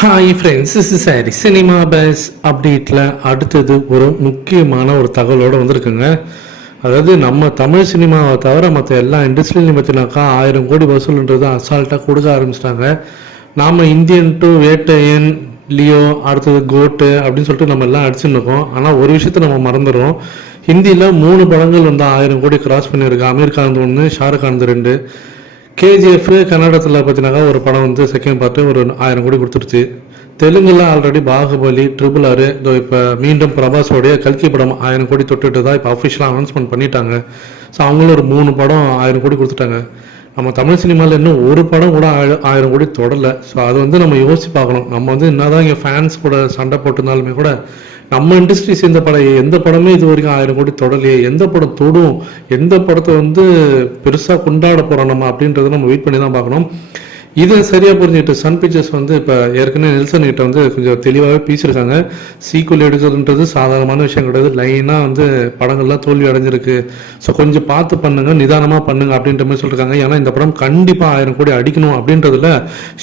Hi friends is சாரி cinema base அப்டேட்டில் அடுத்தது ஒரு முக்கியமான ஒரு தகவலோடு வந்திருக்குங்க. அதாவது நம்ம தமிழ் சினிமாவை தவிர மற்ற எல்லா இண்டஸ்ட்ரியிலையும் பார்த்தினாக்கா ஆயிரம் கோடி வசூல்ன்றது அசால்ட்டாக கொடுக்க ஆரம்பிச்சிட்டாங்க. நாம் இந்தியன் டு வேட்டையன் லியோ அடுத்தது கோட்டு அப்படின்னு சொல்லிட்டு நம்ம எல்லாம் அடிச்சுருக்கோம் இருக்கோம். ஆனால் ஒரு விஷயத்தை நம்ம மறந்துடுறோம். ஹிந்தியில் மூணு படங்கள் வந்து ஆயிரம் கோடி கிராஸ் பண்ணியிருக்கு. அமீர் காந்த் ஒன்று ஷாருக் காந்த் ரெண்டு. கேஜிஎஃப் கன்னடத்தில் பார்த்தீங்கன்னா ஒரு படம் வந்து செகண்ட் பார்ட்டு ஒரு ஆயிரம் கோடி கொடுத்துருச்சு. தெலுங்குல ஆல்ரெடி பாகுபலி ட்ரிபிள் ஆறு இதோ இப்போ மீண்டும் பிரபாஸோடைய கல்கி படம் ஆயிரம் கோடி தொட்டுட்டு தான் இப்போ அஃபிஷியலாக அனௌன்ஸ்மெண்ட் பண்ணிட்டாங்க. ஸோ அவங்களும் ஒரு மூணு படம் ஆயிரம் கோடி கொடுத்துட்டாங்க. நம்ம தமிழ் சினிமாவில் இன்னும் ஒரு படம் கூட ஆயிரம் கோடி தொடலை. ஸோ அது வந்து நம்ம யோசிச்சு பார்க்கணும். நம்ம வந்து என்னதான் இங்கே ஃபேன்ஸ் கூட சண்டை போட்டிருந்தாலுமே கூட நம்ம இண்டஸ்ட்ரி சேர்ந்த படம் எந்த படமே இது வரைக்கும் ஆயிரம் கோடி தொடலையே. எந்த படம் தொடும்? எந்த படத்தை வந்து பெருசாக கொண்டாட போகிறோம் நம்ம அப்படின்றத நம்ம வெயிட் பண்ணி தான் பார்க்கணும். இதை சரியாக புரிஞ்சுக்கிட்டு சன் பிக்சர்ஸ் வந்து இப்போ ஏற்கனவே நெல்சன் கிட்ட வந்து கொஞ்சம் தெளிவாகவே பேசியிருக்காங்க. சீக்குவல் எடுக்கிறதுன்றது சாதாரணமான விஷயம் கிடையாது. லைனாக வந்து படங்கள்லாம் தோல்வி அடைஞ்சிருக்கு. ஸோ கொஞ்சம் பார்த்து பண்ணுங்க நிதானமாக பண்ணுங்க அப்படின்ற மாதிரி சொல்லியிருக்காங்க ஏன்னா இந்த படம் கண்டிப்பாக ஆயிரம் கோடி அடிக்கணும் அப்படின்றதுல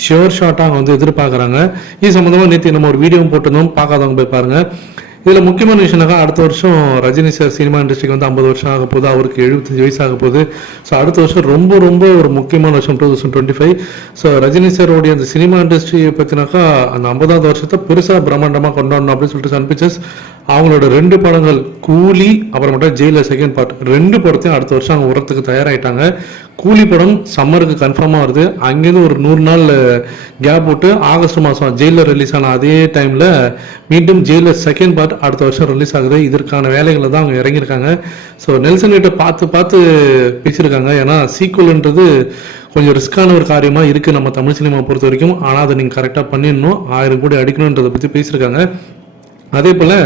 ஷியோர் ஷாட்டாக வந்து எதிர்பார்க்குறாங்க. இது சம்மந்தமாக நேற்று நம்ம ஒரு வீடியோவும் போட்டிருந்தோம். பார்க்காதவங்க போய் பாருங்கள் இதில் முக்கியமான விஷயம்னாக்கா அடுத்த வருஷம் ரஜினி சார் சினிமா இண்டஸ்ட்ரிக்கு வந்து ஐம்பது வருஷம் ஆக போகுது அவருக்கு எழுபத்தஞ்சு வயசு ஆக போகுது. ஸோ அடுத்த வருஷம் ரொம்ப ரொம்ப ஒரு முக்கியமான வருஷம் two thousand twenty five. So Rajini சாரோடைய அந்த சினிமா இண்டஸ்ட்ரியை பற்றினாக்கா அந்த ஐம்பதாவது வருஷத்தை பெருசாக பிரம்மாண்டமாக கொண்டாடணும் அப்படின்னு சொல்லிட்டு சன் பிக்சர்ஸ் அவங்களோட ரெண்டு படங்கள் கூலி அப்புறமேட்டா ஜெயிலில் செகண்ட் பார்ட் ரெண்டு படத்தையும் அடுத்த வருஷம் அவங்க உரத்துக்கு தயாராகிட்டாங்க கூலி படம் சம்மருக்கு கன்ஃபார்மாக வருது. அங்கேருந்து ஒரு நூறு நாள் கேப் விட்டு ஆகஸ்ட் மாதம் ஜெயிலில் ரிலீஸ் ஆன அதே டைமில் மீண்டும் ஜெயிலில் செகண்ட் பார்ட் அடுத்த வருஷம் ரிலீஸ் ஆகுது. இதற்கான வேலைகளை தான் அவங்க இறங்கியிருக்காங்க. ஸோ நெல்சன் கிட்ட பார்த்து பார்த்து பேசியிருக்காங்க. ஏன்னா சீக்குவல்ன்றது கொஞ்சம் ரிஸ்கான ஒரு காரியமாக இருக்குது நம்ம தமிழ் சினிமா பொறுத்த வரைக்கும். ஆனால் அதை நீங்கள் கரெக்டாக பண்ணிடணும். ஆயிரம் கோடி அடிக்கணுன்றதை பற்றி பேசியிருக்காங்க. அதே போல்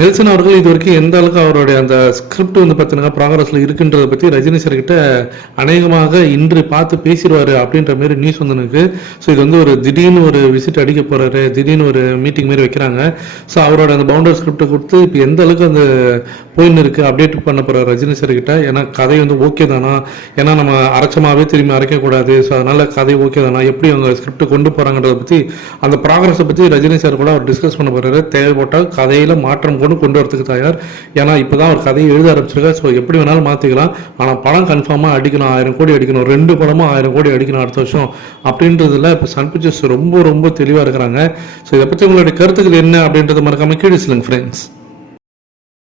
நெல்சன் அவர்கள் இது வரைக்கும் எந்த அளவுக்கு அவருடைய அந்த ஸ்கிரிப்ட் வந்து பார்த்தீங்கன்னா ப்ராக்ரஸில் இருக்குன்றதை பற்றி ரஜினி சார் கிட்ட அநேகமாக இன்று பார்த்து பேசிடுவார் அப்படின்ற மாதிரி நியூஸ் வந்துனுக்கு ஸோ இது வந்து ஒரு திடீர்னு ஒரு விசிட் அடிக்க போகிறாரு திடீர்னு ஒரு மீட்டிங் மாதிரி வைக்கிறாங்க. ஸோ அவரோட அந்த பவுண்டர் ஸ்கிரிப்டை கொடுத்து இப்போ எந்த அளவுக்கு அந்த போயின்னு இருக்கு அப்டேட் பண்ண போகிறார் ரஜினி சார் கிட்ட? ஏன்னா கதை வந்து ஓகே தானா? ஏன்னா நம்ம அரைச்சமாகவே திரும்பி அரைக்கக்கூடாது ஸோ அதனால் கதை ஓகே தானா? எப்படி அவங்க ஸ்கிரிப்ட் கொண்டு போகிறாங்கன்றத பற்றி அந்த ப்ராக்ரஸை பற்றி ரஜினி சார் கூட அவர் டிஸ்கஸ் பண்ண போகிறாரு தேவைப்பட்டால் கதையில் மாற்றம் கொண்டு கொண்டு வரதுக்கு தயார். ஏன்னா இப்போ தான் ஒரு கதையை எழுத ஆரம்பிச்சிருக்காரு. ஸோ எப்படி வேணாலும் மாற்றிக்கலாம் ஆனால் படம் கன்ஃபார்மாக அடிக்கணும். ஆயிரம் கோடி அடிக்கணும். ரெண்டு படமும் ஆயிரம் கோடி அடிக்கணும் அடுத்த வருஷம். அப்படின்றதுல இப்போ சன் பிக்சர்ஸ் ரொம்ப ரொம்ப தெளிவாக இருக்கிறாங்க. ஸோ இதை பற்றி உங்களுடைய கருத்துக்கள் என்ன அப்படின்றத மறக்காமல் கீழே சொல்லுங்கள் ஃப்ரெண்ட்ஸ்